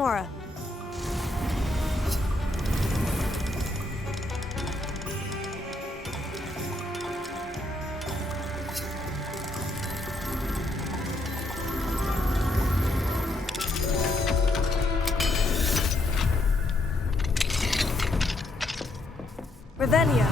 tomorrow. Revelio.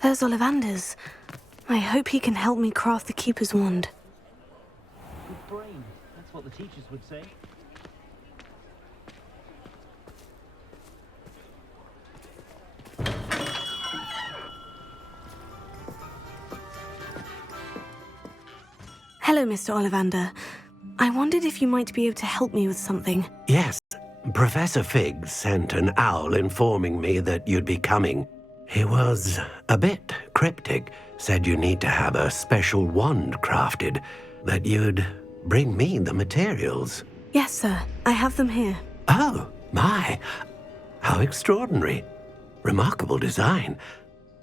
There's Ollivander's. I hope he can help me craft the Keeper's wand. Good brain. That's what the teachers would say. Hello, Mr. Ollivander. I wondered if you might be able to help me with something. Yes, Professor Fig sent an owl informing me that you'd be coming. He was a bit cryptic, said you need to have a special wand crafted, that you'd bring me the materials. Yes, sir. I have them here. Oh, my. How extraordinary. Remarkable design.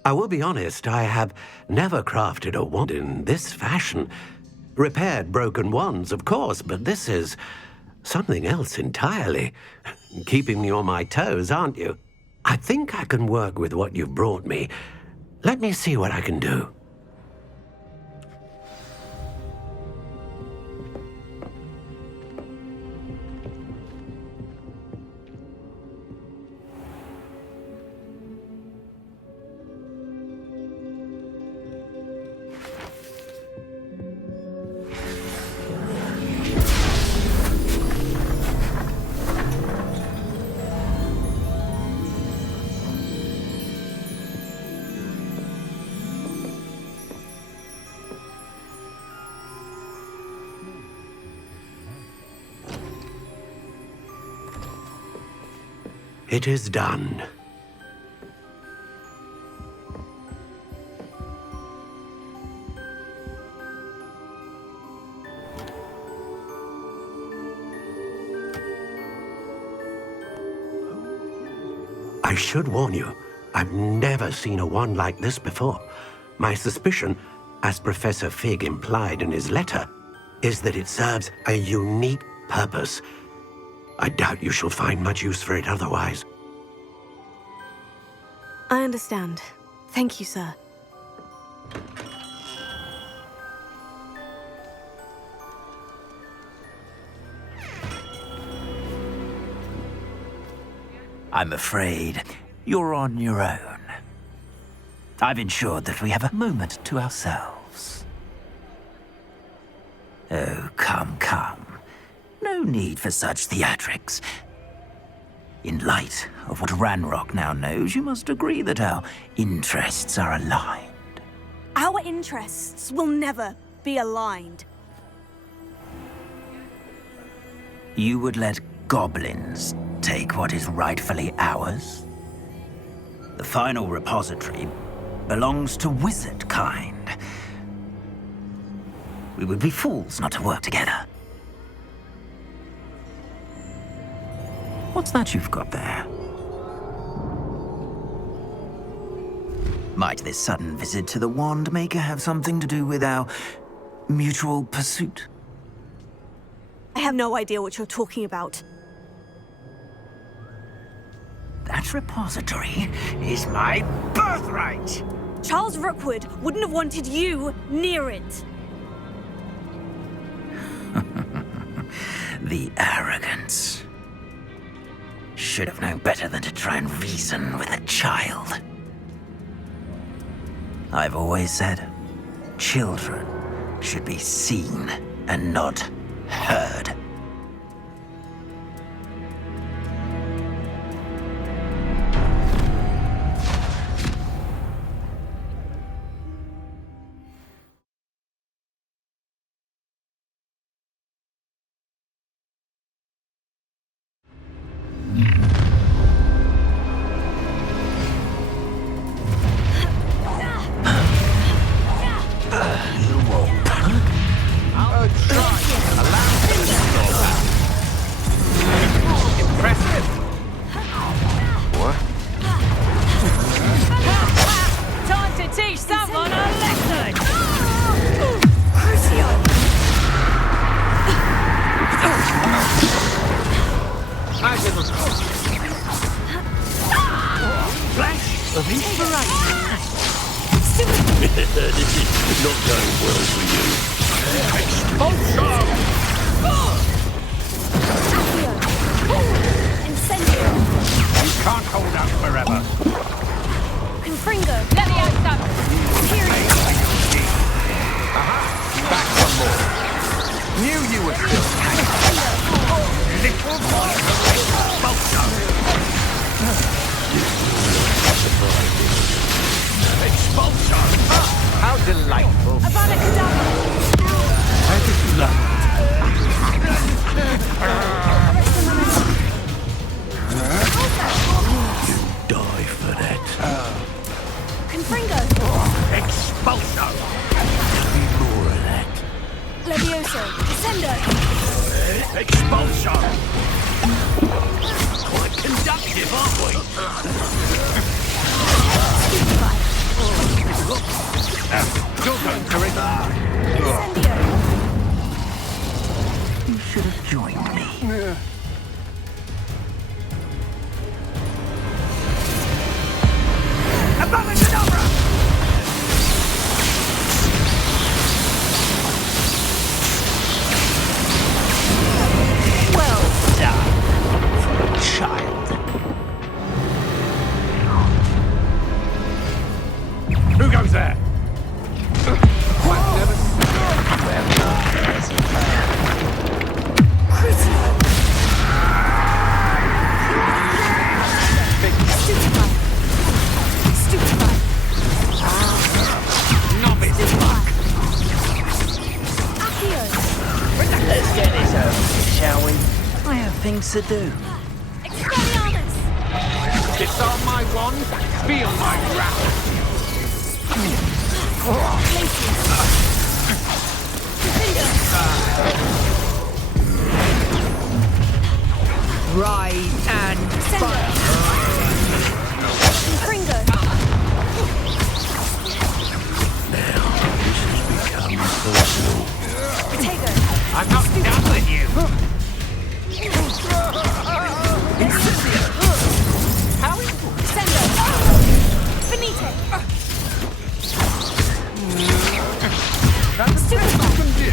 I will be honest, I have never crafted a wand in this fashion. Repaired broken wands, of course, but this is something else entirely. Keeping me on my toes, aren't you? I think I can work with what you've brought me. Let me see what I can do. It is done. I should warn you, I've never seen a wand like this before. My suspicion, as Professor Fig implied in his letter, is that it serves a unique purpose. I doubt you shall find much use for it otherwise. I understand. Thank you, sir. I'm afraid you're on your own. I've ensured that we have a moment to ourselves. Oh, come, come. No need for such theatrics. In light of what Ranrock now knows, you must agree that our interests are aligned. Our interests will never be aligned. You would let goblins take what is rightfully ours? The final repository belongs to wizard kind. We would be fools not to work together. What's that you've got there? Might this sudden visit to the Wand Maker have something to do with our mutual pursuit? I have no idea what you're talking about. That repository is my birthright! Charles Rookwood wouldn't have wanted you near it. The arrogance. Should have known better than to try and reason with a child. I've always said, children should be seen and not heard. not going well for you. Incendio! You can't hold out forever. Confringo! Leviosa! Period! Back some more. Knew you were still hanging. Little boy. Expulso! How delightful. Avada Kedavra! How did you learn? Die for that. Confringo! Expulso! Need more of that. Levioso! Sendo! Expulso! Quite conductive, aren't we? Stupefy! You're going to it. Incendio! You should have joined me. Avada Kedavra! Well done for a child. Who goes there? Stupefy! Stupefy! Novice. Accio! Let's get this over, shall we? I have things to do. Expelliarmus! Disarm my wand, feel my wrath. Rise and Sendo! Confringo! Protego! I'm not done with you. How is Sendo! Finite! That's the best you can do.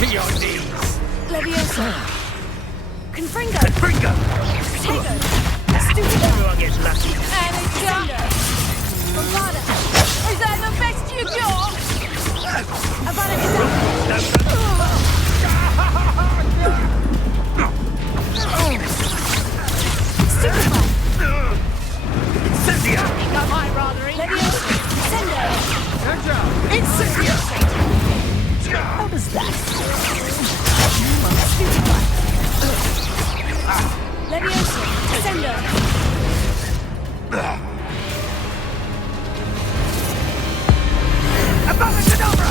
To your knees. Leviosa! Confringo! Confringo! Protego! Stupefy! Everyone gets lucky. Sendo! Avada! Is that the best you got? Avada Stupefy! Cynthia! That might rather eat. Leviosa! Sendo! Incendio! How does that Stupefy! Leviosa! Sendo! Avada Kedavra!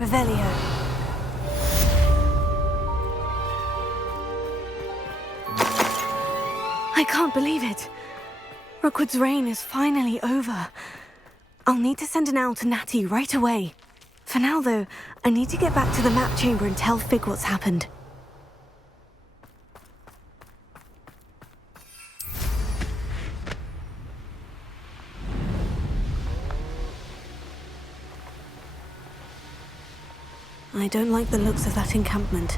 Revelio. I can't believe it. Rookwood's reign is finally over. I'll need to send an owl to Natty right away. For now, though, I need to get back to the map chamber and tell Fig what's happened. I don't like the looks of that encampment.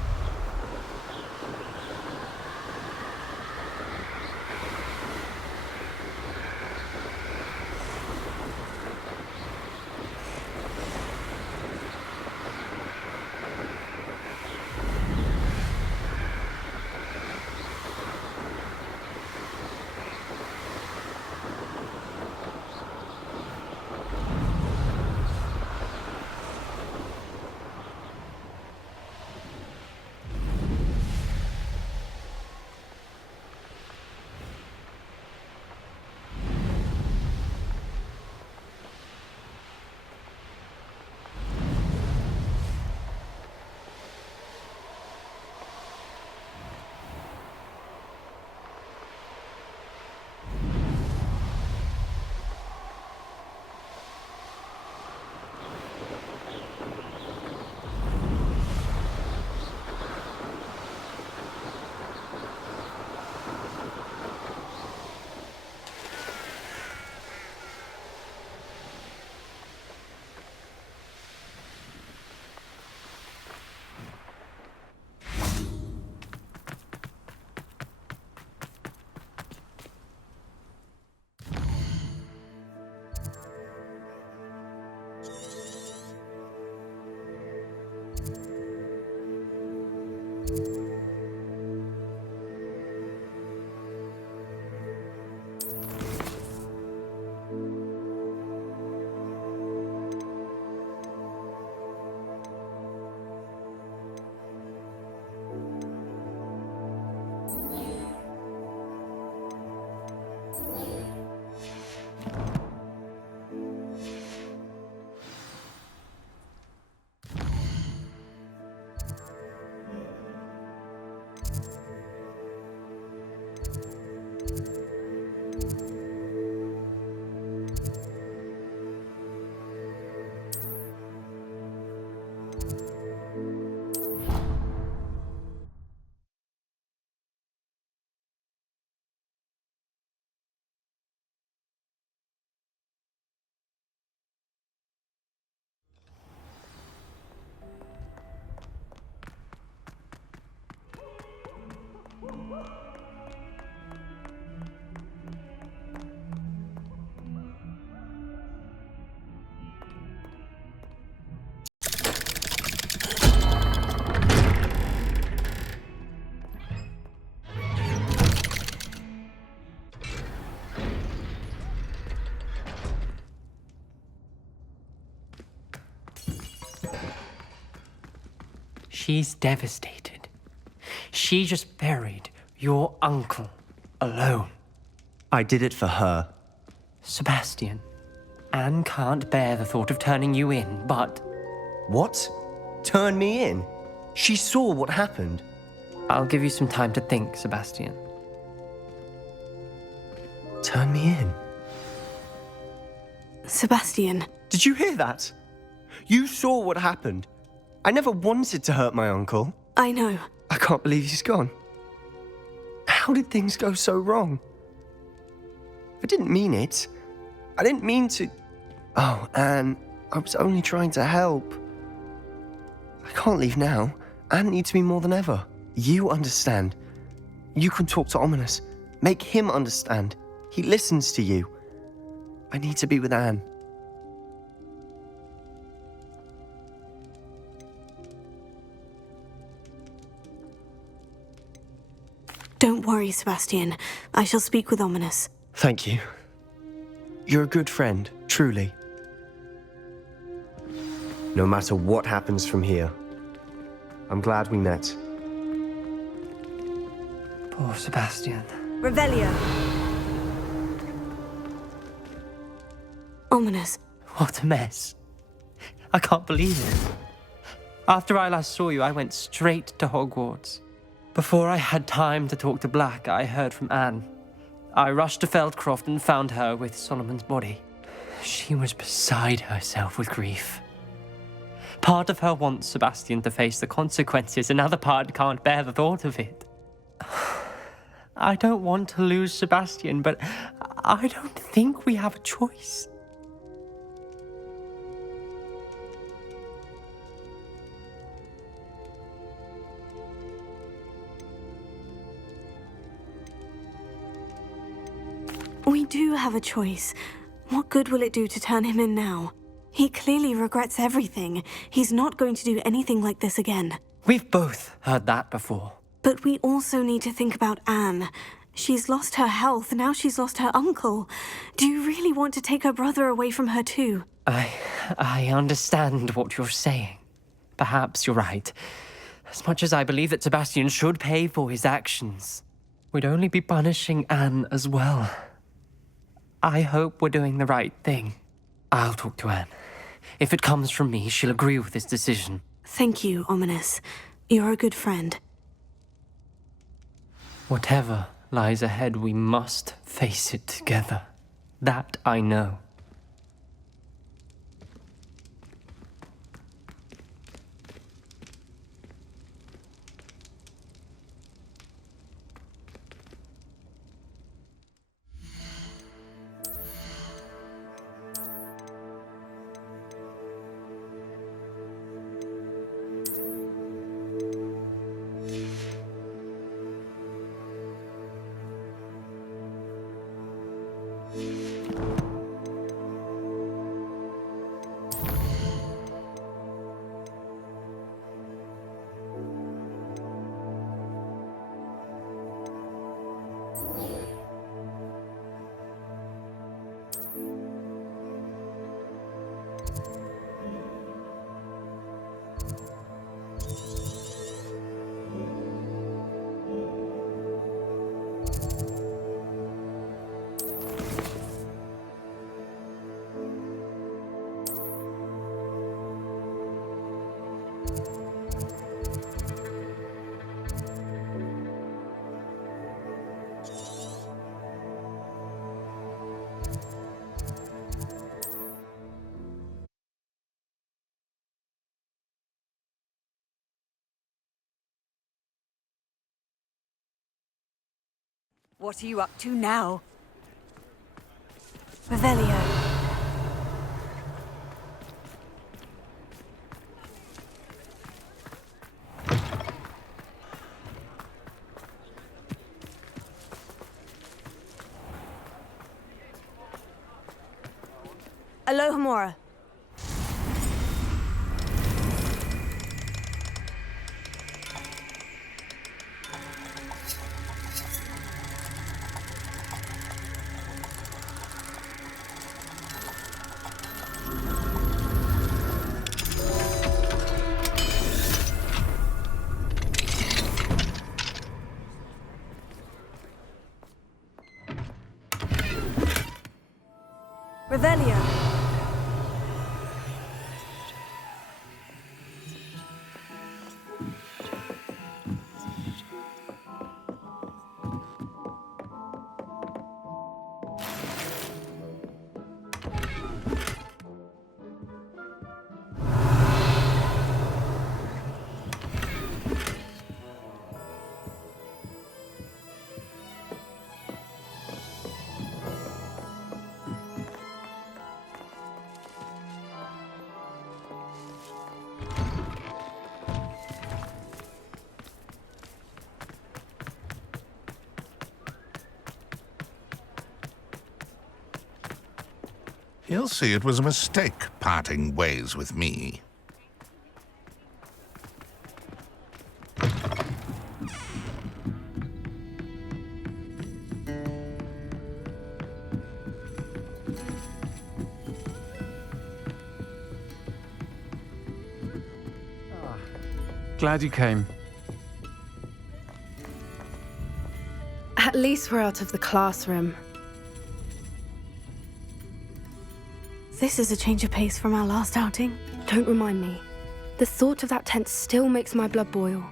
She's devastated. She just buried your uncle alone. I did it for her. Sebastian, Anne can't bear the thought of turning you in, but What? Turn me in? She saw what happened. I'll give you some time to think, Sebastian. Turn me in? Sebastian, Did you hear that? You saw what happened. I never wanted to hurt my uncle. I know. I can't believe he's gone. How did things go so wrong? I didn't mean it. I didn't mean to... Oh, Anne, I was only trying to help. I can't leave now. Anne needs me more than ever. You understand. You can talk to Ominous. Make him understand. He listens to you. I need to be with Anne. Don't worry, Sebastian. I shall speak with Ominous. Thank you. You're a good friend, truly. No matter what happens from here, I'm glad we met. Poor Sebastian. Revelio. Ominous. What a mess. I can't believe it. After I last saw you, I went straight to Hogwarts. Before I had time to talk to Black, I heard from Anne. I rushed to Feldcroft and found her with Solomon's body. She was beside herself with grief. Part of her wants Sebastian to face the consequences, another part can't bear the thought of it. I don't want to lose Sebastian, but I don't think we have a choice. We do have a choice. What good will it do to turn him in now? He clearly regrets everything. He's not going to do anything like this again. We've both heard that before. But we also need to think about Anne. She's lost her health, now she's lost her uncle. Do you really want to take her brother away from her too? I understand what you're saying. Perhaps you're right. As much as I believe that Sebastian should pay for his actions, we'd only be punishing Anne as well. I hope we're doing the right thing. I'll talk to Anne. If it comes from me, she'll agree with this decision. Thank you, Ominous. You're a good friend. Whatever lies ahead, we must face it together. That I know. What are you up to now? Revelio. Alohomora. He'll see it was a mistake parting ways with me. Glad you came. At least we're out of the classroom. This is a change of pace from our last outing. Don't remind me. The thought of that tent still makes my blood boil.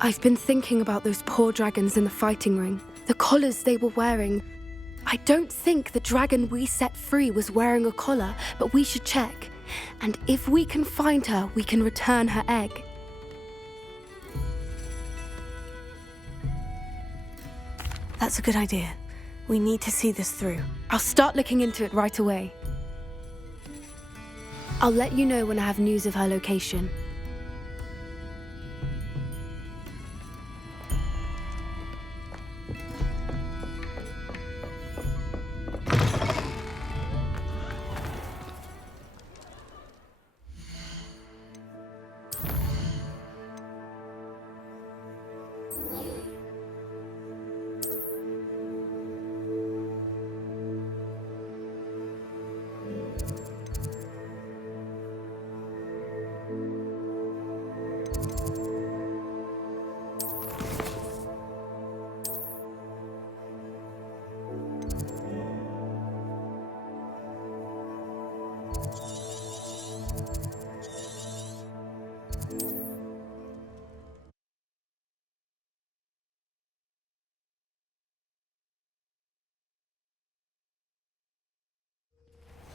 I've been thinking about those poor dragons in the fighting ring. The collars they were wearing. I don't think the dragon we set free was wearing a collar, but we should check. And if we can find her, we can return her egg. That's a good idea. We need to see this through. I'll start looking into it right away. I'll let you know when I have news of her location.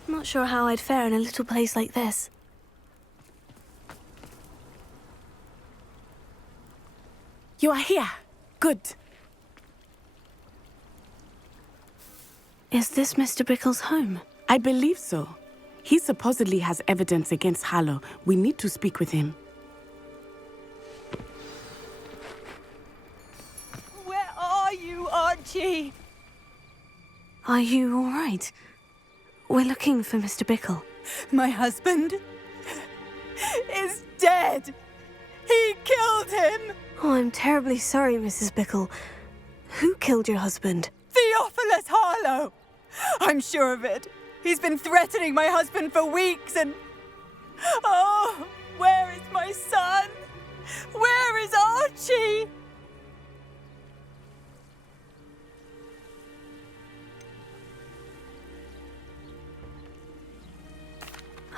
I'm not sure how I'd fare in a little place like this. You are here. Good. Is this Mr. Bickle's home? I believe so. He supposedly has evidence against Harlow. We need to speak with him. Where are you, Archie? Are you all right? We're looking for Mr. Bickle. My husband is dead. He killed him. Oh, I'm terribly sorry, Mrs. Bickle. Who killed your husband? Theophilus Harlow. I'm sure of it. He's been threatening my husband for weeks and... Oh, where is my son? Where is Archie?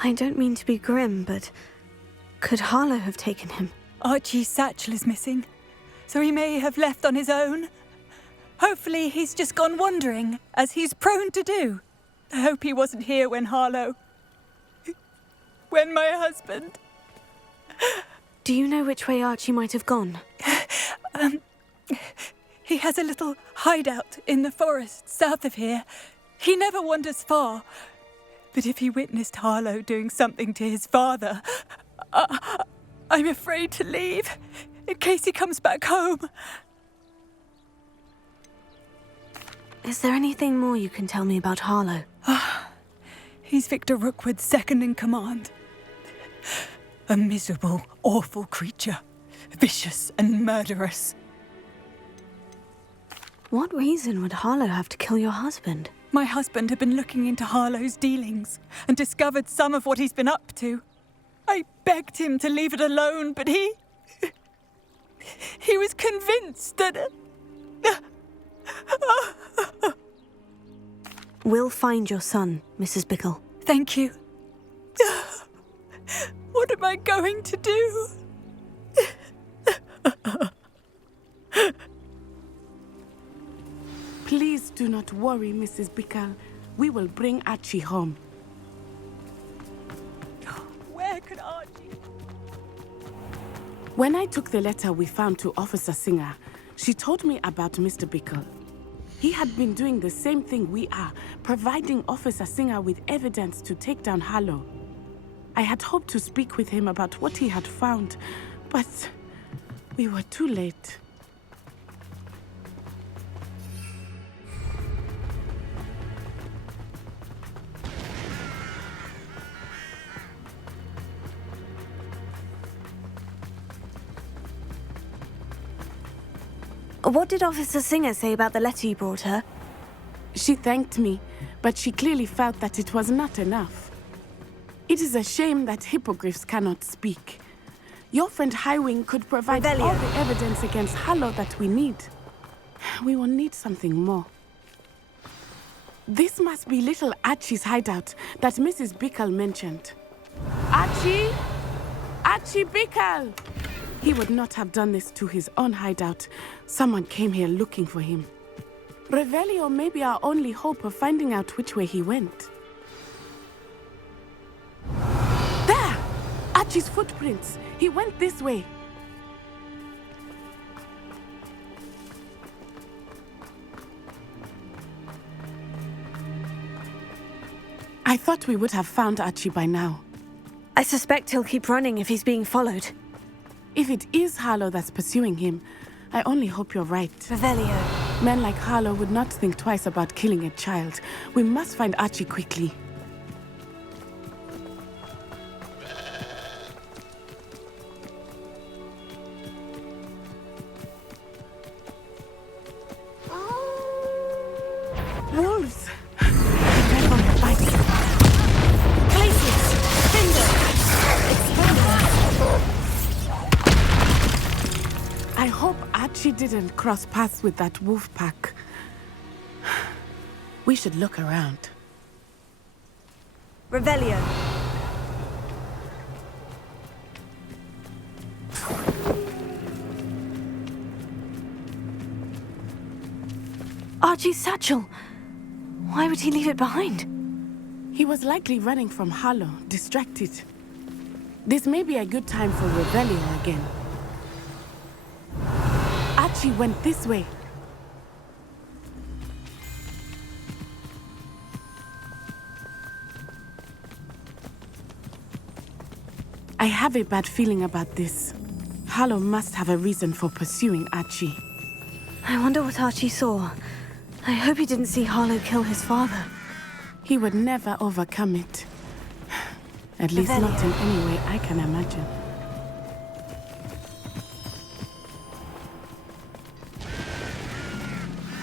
I don't mean to be grim, but could Harlow have taken him? Archie's satchel is missing, so he may have left on his own. Hopefully he's just gone wandering, as he's prone to do. I hope he wasn't here when when my husband... Do you know which way Archie might have gone? He has a little hideout in the forest south of here. He never wanders far. But if he witnessed Harlow doing something to his father, I'm afraid to leave, in case he comes back home. Is there anything more you can tell me about Harlow? He's Victor Rookwood's second in command. A miserable, awful creature, vicious and murderous. What reason would Harlow have to kill your husband? My husband had been looking into Harlow's dealings and discovered some of what he's been up to. I begged him to leave it alone, but he was convinced that... We'll find your son, Mrs. Bickle. Thank you. What am I going to do? Please do not worry, Mrs. Bickle. We will bring Archie home. Where could Archie... When I took the letter we found to Officer Singer, she told me about Mr. Bickle. He had been doing the same thing we are, providing Officer Singer with evidence to take down Harlow. I had hoped to speak with him about what he had found, but we were too late. What did Officer Singer say about the letter you brought her? She thanked me, but she clearly felt that it was not enough. It is a shame that hippogriffs cannot speak. Your friend Highwing could provide all the evidence against Harlow that we need. We will need something more. This must be little Archie's hideout that Mrs. Bickle mentioned. Archie? Archie Bickle! He would not have done this to his own hideout. Someone came here looking for him. Revelio may be our only hope of finding out which way he went. There! Archie's footprints. He went this way. I thought we would have found Archie by now. I suspect he'll keep running if he's being followed. If it is Harlow that's pursuing him, I only hope you're right. Revelio. Men like Harlow would not think twice about killing a child. We must find Archie quickly. Wolves! Prepare for the fight. Glaciers! Cinder! I hope Archie didn't cross paths with that wolf pack. We should look around. Revelio. Archie's satchel. Why would he leave it behind? He was likely running from Harlow, distracted. This may be a good time for Revelio again. Archie went this way. I have a bad feeling about this. Harlow must have a reason for pursuing Archie. I wonder what Archie saw. I hope he didn't see Harlow kill his father. He would never overcome it. At least not in any way I can imagine.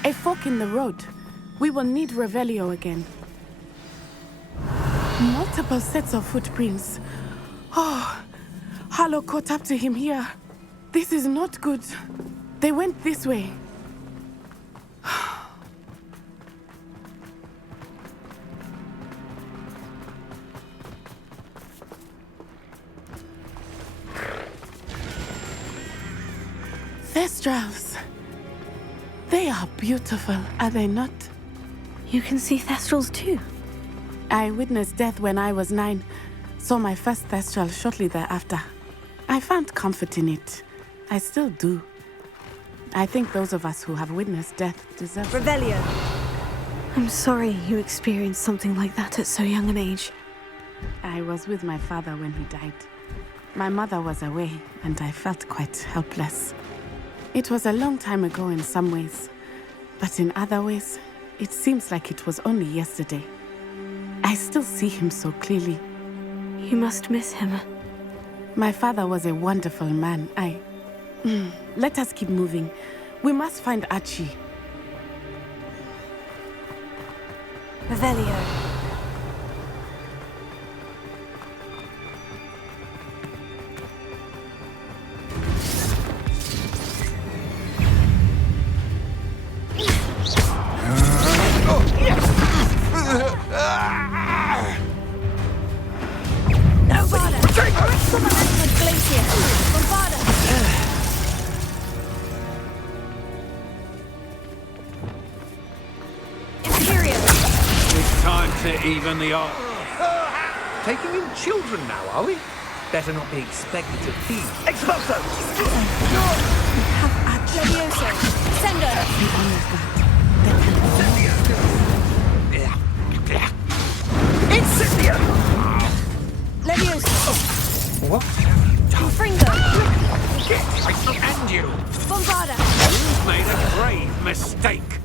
A fork in the road. We will need Revelio again. Multiple sets of footprints. Oh, Harlow caught up to him here. This is not good. They went this way. Thestrals. They are beautiful, are they not? You can see Thestrals too. I witnessed death when I was 9. Saw my first Thestral shortly thereafter. I found comfort in it. I still do. I think those of us who have witnessed death deserve... Revelio. I'm sorry you experienced something like that at so young an age. I was with my father when he died. My mother was away, and I felt quite helpless. It was a long time ago in some ways, but in other ways, it seems like it was only yesterday. I still see him so clearly. You must miss him. My father was a wonderful man. Let us keep moving. We must find Archie. Revelio. Even the odds. Taking in children now, are we? Better not be expected to feed. Expulso! Levioso. Sendo. Incendio! Levioso. What? Fringo. I shall end you. Bombarda. You've made a grave mistake.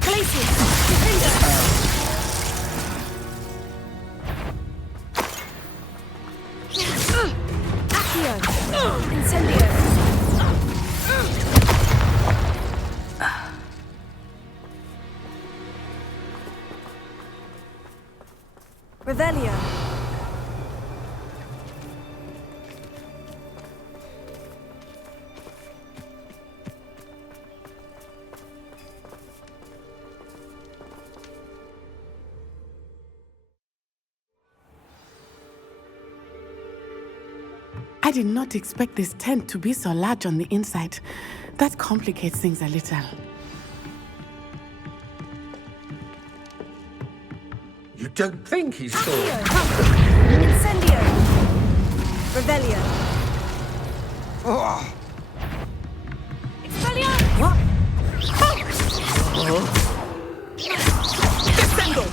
Glacius. Fringo. Incendio. I did not expect this tent to be so large on the inside. That complicates things a little. You don't think he's so... Incendio! Revelio! Oh. Expelliarmus! What? Descendo!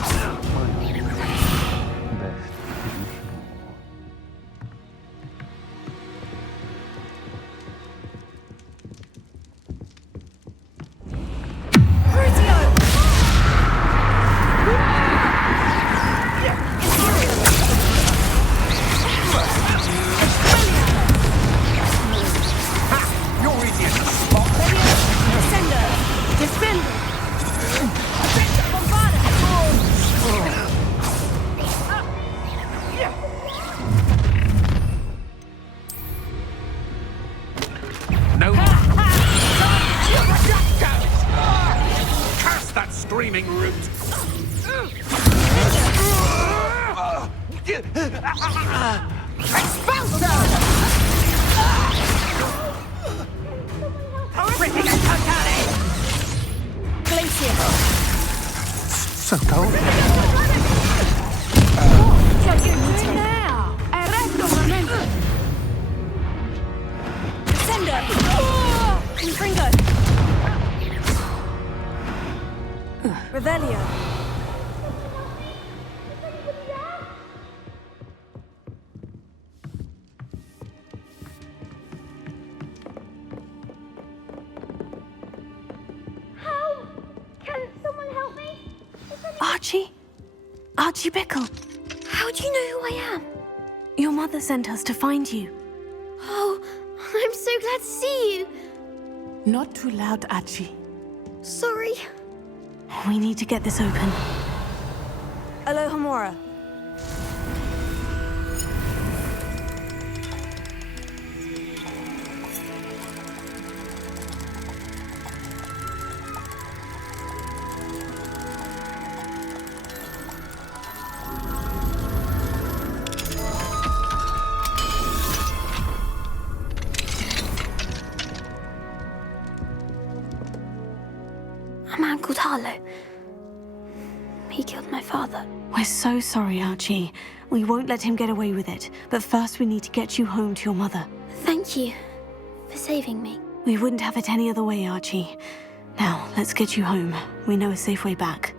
No. Cast that streaming root. Expulso! Ripping and totally! Glacier! So cold. Sender! Confringo! Revelio! How? Can someone help me? Archie? Archie Bickle. How do you know who I am? Your mother sent us to find you. Oh, I'm so glad to see you. Not too loud, Archie. Sorry. We need to get this open. Aloha Mora. A man called Harlow. He killed my father. We're so sorry, Archie. We won't let him get away with it. But first we need to get you home to your mother. Thank you for saving me. We wouldn't have it any other way, Archie. Now, let's get you home. We know a safe way back.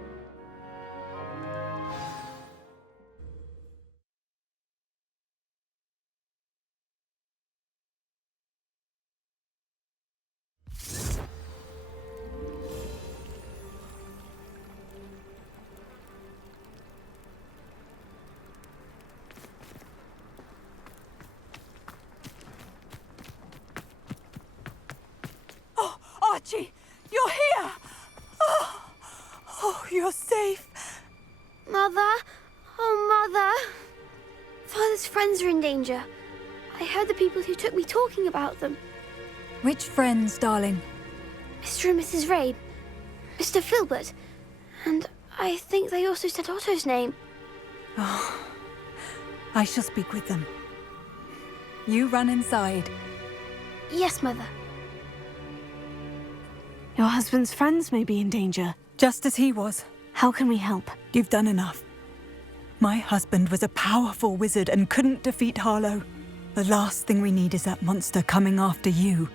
Archie, you're here! Oh, you're safe. Mother? Oh, Mother. Father's friends are in danger. I heard the people who took me talking about them. Which friends, darling? Mr. and Mrs. Rabe. Mr. Filbert. And I think they also said Otto's name. Oh, I shall speak with them. You run inside. Yes, Mother. Your husband's friends may be in danger. Just as he was. How can we help? You've done enough. My husband was a powerful wizard and couldn't defeat Harlow. The last thing we need is that monster coming after you.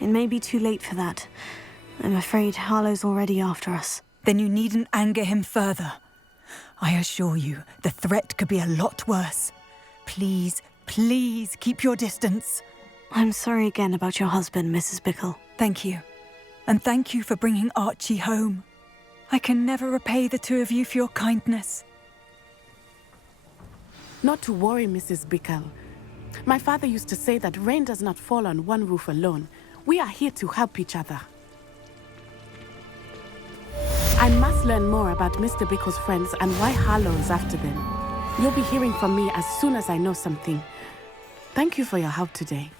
It may be too late for that. I'm afraid Harlow's already after us. Then you needn't anger him further. I assure you, the threat could be a lot worse. Please, please keep your distance. I'm sorry again about your husband, Mrs. Bickle. Thank you. And thank you for bringing Archie home. I can never repay the two of you for your kindness. Not to worry, Mrs. Bickle. My father used to say that rain does not fall on one roof alone. We are here to help each other. I must learn more about Mr. Bickle's friends and why Harlow is after them. You'll be hearing from me as soon as I know something. Thank you for your help today.